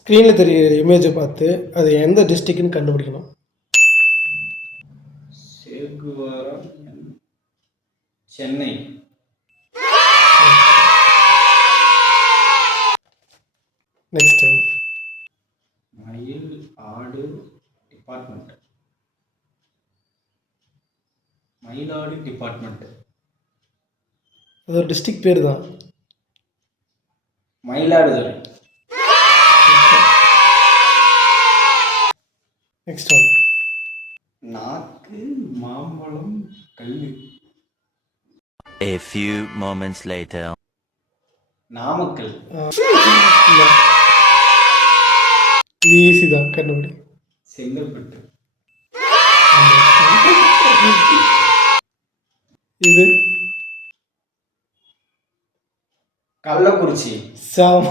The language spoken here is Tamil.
ஸ்க்ரீனில் தெரிகிற இமேஜை பார்த்து அது எந்த டிஸ்ட்ரிக்ட்னு கண்டுபிடிக்கணும். சேகுவாரா சென்னை. நெக்ஸ்ட் மயில் ஆடு டிபார்ட்மெண்ட். மயிலாடு டிபார்ட்மெண்ட். அது ஒரு டிஸ்ட்ரிக்ட் பேர் தான். மயிலாடுதுறை. Next one. நாக்கு மாம்பழம் கல்லு. A few moments later. Namakkal. இது ஈஸி தான், கண்டுபிடி. செங்கல்பட்டு. இது கள்ளக்குறிச்சி. செம.